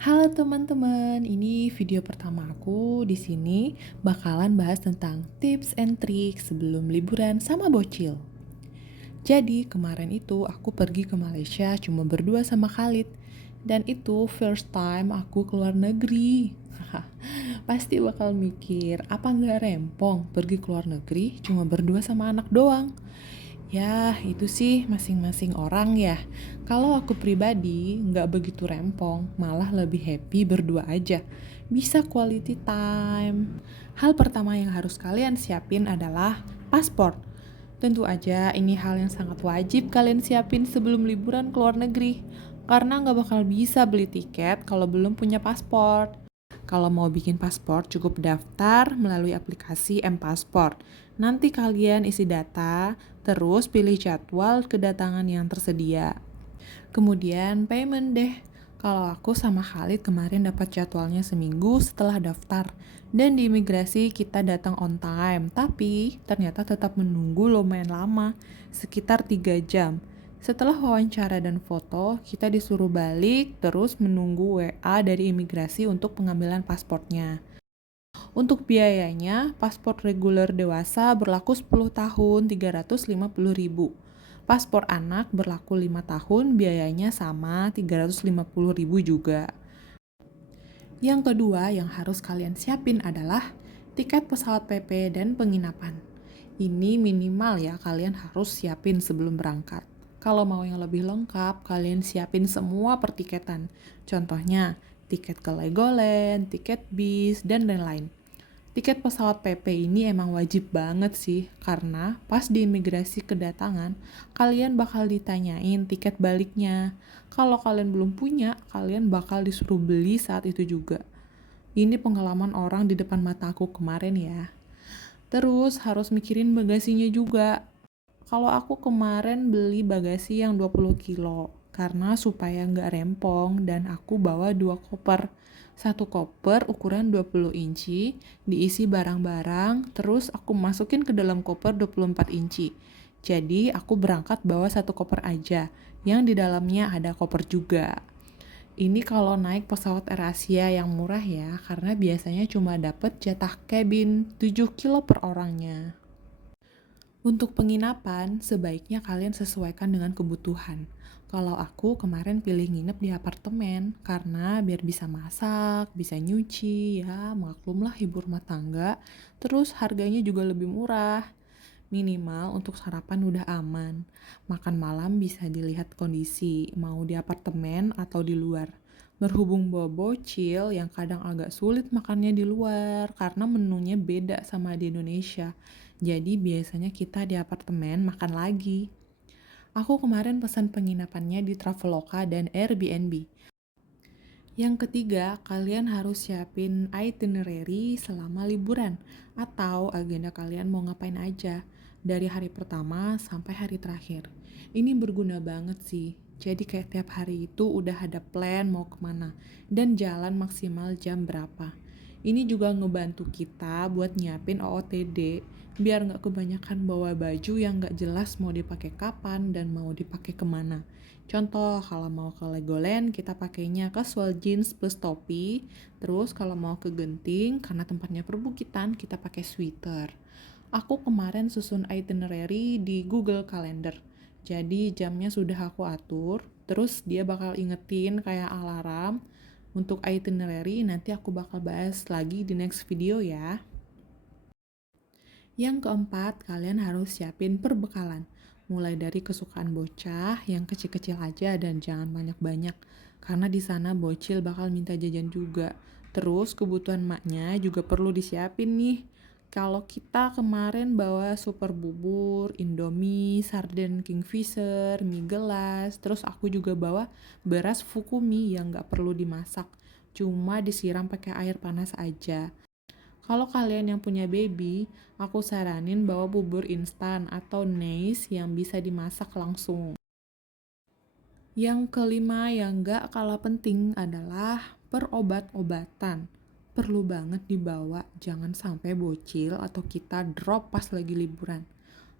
Halo teman-teman, ini video pertama aku di sini bakalan bahas tentang tips and tricks sebelum liburan sama bocil. Jadi kemarin itu aku pergi ke Malaysia cuma berdua sama Khalid. Dan itu first time aku keluar negeri. Pasti bakal mikir, apa nggak rempong pergi keluar negeri cuma berdua sama anak doang? Ya, itu sih masing-masing orang ya. Kalau aku pribadi, nggak begitu rempong, malah lebih happy berdua aja. Bisa quality time. Hal pertama yang harus kalian siapin adalah paspor. Tentu aja ini hal yang sangat wajib kalian siapin sebelum liburan ke luar negeri. Karena nggak bakal bisa beli tiket kalau belum punya paspor. Kalau mau bikin paspor, cukup daftar melalui aplikasi M-Pasport. Nanti kalian isi data, terus pilih jadwal kedatangan yang tersedia. Kemudian payment deh. Kalau aku sama Khalid kemarin dapat jadwalnya seminggu setelah daftar. Dan di imigrasi kita datang on time, tapi ternyata tetap menunggu lumayan lama, sekitar 3 jam. Setelah wawancara dan foto, kita disuruh balik terus menunggu WA dari imigrasi untuk pengambilan pasportnya. Untuk biayanya, paspor reguler dewasa berlaku 10 tahun 350.000. Paspor anak berlaku 5 tahun, biayanya sama 350.000 juga. Yang kedua yang harus kalian siapin adalah tiket pesawat PP dan penginapan. Ini minimal ya kalian harus siapin sebelum berangkat. Kalau mau yang lebih lengkap, kalian siapin semua pertiketan. Contohnya, tiket ke Legoland, tiket bis, dan lain-lain. Tiket pesawat PP ini emang wajib banget sih, karena pas di imigrasi kedatangan, kalian bakal ditanyain tiket baliknya. Kalau kalian belum punya, kalian bakal disuruh beli saat itu juga. Ini pengalaman orang di depan mata aku kemarin ya. Terus harus mikirin bagasinya juga. Kalau aku kemarin beli bagasi yang 20 kilo, karena supaya nggak rempong dan aku bawa 2 koper. Satu koper ukuran 20 inci, diisi barang-barang, terus aku masukin ke dalam koper 24 inci. Jadi aku berangkat bawa satu koper aja, yang di dalamnya ada koper juga. Ini kalau naik pesawat AirAsia yang murah ya, karena biasanya cuma dapet jatah cabin 7 kilo per orangnya. Untuk penginapan, sebaiknya kalian sesuaikan dengan kebutuhan. Kalau aku kemarin pilih nginep di apartemen, karena biar bisa masak, bisa nyuci, ya maklumlah ibu rumah tangga, terus harganya juga lebih murah. Minimal untuk sarapan udah aman. Makan malam bisa dilihat kondisi, mau di apartemen atau di luar. Berhubung bawa bocil yang kadang agak sulit makannya di luar karena menunya beda sama di Indonesia. Jadi biasanya kita di apartemen makan lagi. Aku kemarin pesan penginapannya di Traveloka dan Airbnb. Yang ketiga, kalian harus siapin itinerary selama liburan atau agenda kalian mau ngapain aja dari hari pertama sampai hari terakhir. Ini berguna banget sih. Jadi kayak tiap hari itu udah ada plan mau kemana dan jalan maksimal jam berapa. Ini juga ngebantu kita buat nyiapin OOTD biar nggak kebanyakan bawa baju yang nggak jelas mau dipakai kapan dan mau dipakai kemana. Contoh, kalau mau ke Legoland, kita pakainya casual jeans plus topi. Terus kalau mau ke Genting, karena tempatnya perbukitan, kita pakai sweater. Aku kemarin susun itinerary di Google Calendar. Jadi jamnya sudah aku atur, terus dia bakal ingetin kayak alarm. Untuk itinerary nanti aku bakal bahas lagi di next video ya. Yang keempat, kalian harus siapin perbekalan. Mulai dari kesukaan bocah yang kecil-kecil aja dan jangan banyak-banyak. Karena di sana bocil bakal minta jajan juga. Terus kebutuhan maknya juga perlu disiapin nih. Kalau kita kemarin bawa super bubur, indomie, sarden kingfisher, mie gelas, terus aku juga bawa beras fukumi yang gak perlu dimasak. Cuma disiram pakai air panas aja. Kalau kalian yang punya baby, aku saranin bawa bubur instan atau nais yang bisa dimasak langsung. Yang kelima yang gak kalah penting adalah perobat-obatan. Perlu banget dibawa, jangan sampai bocil atau kita drop pas lagi liburan.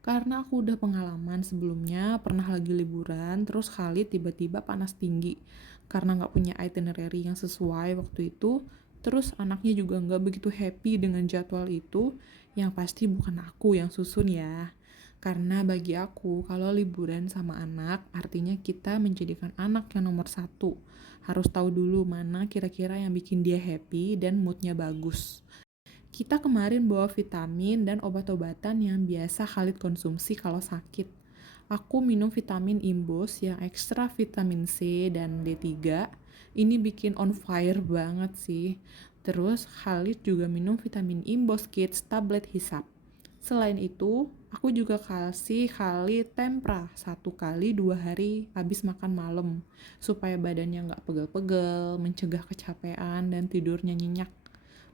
Karena aku udah pengalaman sebelumnya, pernah lagi liburan, terus Khalid tiba-tiba panas tinggi. karena nggak punya itinerary yang sesuai waktu itu. Terus anaknya juga nggak begitu happy dengan jadwal itu, yang pasti bukan aku yang susun ya. Karena bagi aku, kalau liburan sama anak, artinya kita menjadikan anak yang nomor satu. Harus tahu dulu mana kira-kira yang bikin dia happy dan moodnya bagus. Kita kemarin bawa vitamin dan obat-obatan yang biasa Khalid konsumsi kalau sakit. Aku minum vitamin Imbos yang ekstra vitamin C dan D3. Ini bikin on fire banget sih. Terus Khalid juga minum vitamin Imbos Kids tablet hisap. Selain itu, aku juga kasih Khalid tempra 1 kali 2 hari habis makan malam. Supaya badannya nggak pegel-pegel, mencegah kecapean dan tidurnya nyenyak.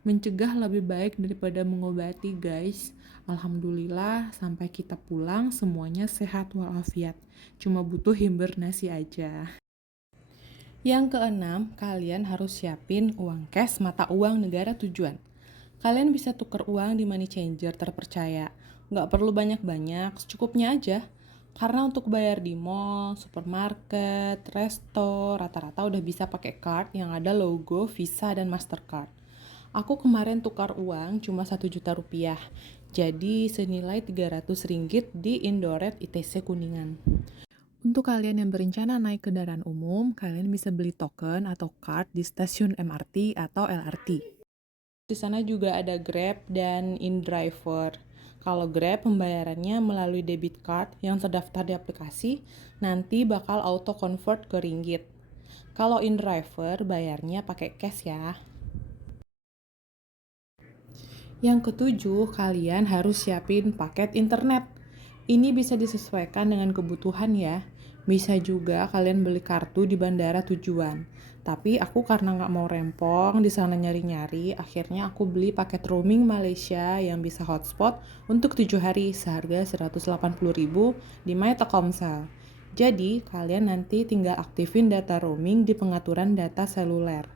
Mencegah lebih baik daripada mengobati, guys. Alhamdulillah, sampai kita pulang semuanya sehat walafiat. Cuma butuh hibernasi aja. Yang keenam, kalian harus siapin uang cash mata uang negara tujuan. Kalian bisa tuker uang di money changer terpercaya. Nggak perlu banyak-banyak, secukupnya aja. Karena untuk bayar di mall, supermarket, resto, rata-rata udah bisa pakai card yang ada logo Visa dan Mastercard. Aku kemarin tukar uang cuma 1 juta rupiah, jadi senilai 300 ringgit di Indoret ITC Kuningan. Untuk kalian yang berencana naik kendaraan umum, kalian bisa beli token atau card di stasiun MRT atau LRT. Di sana juga ada Grab dan InDriver. Kalau Grab pembayarannya melalui debit card yang terdaftar di aplikasi, nanti bakal auto convert ke ringgit. Kalau InDriver bayarnya pakai cash ya. Yang ketujuh, kalian harus siapin paket internet. Ini bisa disesuaikan dengan kebutuhan ya. Bisa juga kalian beli kartu di bandara tujuan. Tapi aku karena nggak mau rempong di sana nyari-nyari, akhirnya aku beli paket roaming Malaysia yang bisa hotspot untuk 7 hari seharga 180.000 di My Telkomsel. Jadi, kalian nanti tinggal aktifin data roaming di pengaturan data seluler.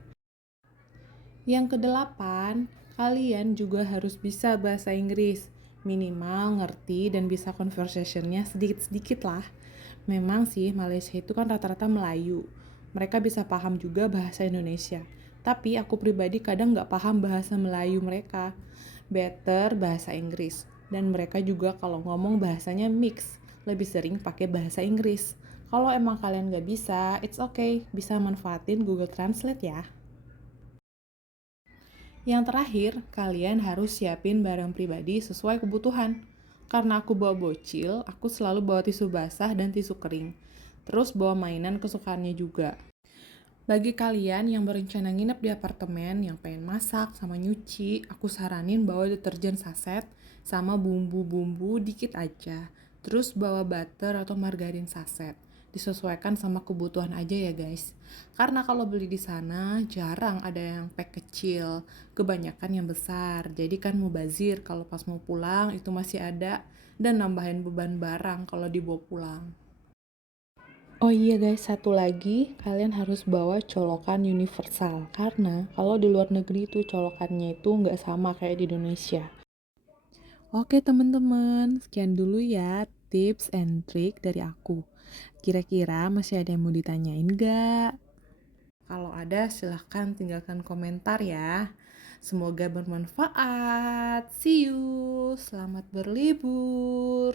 Yang kedelapan, kalian juga harus bisa bahasa Inggris. Minimal ngerti dan bisa conversationnya sedikit-sedikit lah. Memang sih Malaysia itu kan rata-rata Melayu. Mereka bisa paham juga bahasa Indonesia. Tapi aku pribadi kadang nggak paham bahasa Melayu mereka. Better bahasa Inggris. Dan mereka juga kalau ngomong bahasanya mix. Lebih sering pakai bahasa Inggris. Kalau emang kalian nggak bisa, it's okay. Bisa manfaatin Google Translate ya. Yang terakhir, kalian harus siapin barang pribadi sesuai kebutuhan. Karena aku bawa bocil, aku selalu bawa tisu basah dan tisu kering. Terus bawa mainan kesukaannya juga. Bagi kalian yang berencana nginep di apartemen, yang pengen masak sama nyuci, aku saranin bawa deterjen saset sama bumbu-bumbu dikit aja. Terus bawa butter atau margarin saset. Disesuaikan sama kebutuhan aja ya guys. Karena kalau beli di sana jarang ada yang pack kecil, kebanyakan yang besar. Jadi kan mubazir kalau pas mau pulang itu masih ada dan nambahin beban barang kalau dibawa pulang. Oh iya guys, satu lagi, kalian harus bawa colokan universal. Karena kalau di luar negeri itu colokannya itu nggak sama kayak di Indonesia. Oke teman-teman, sekian dulu ya tips and trick dari aku. Kira-kira masih ada yang mau ditanyain nggak? Kalau ada silahkan tinggalkan komentar ya. Semoga bermanfaat. See you. Selamat berlibur.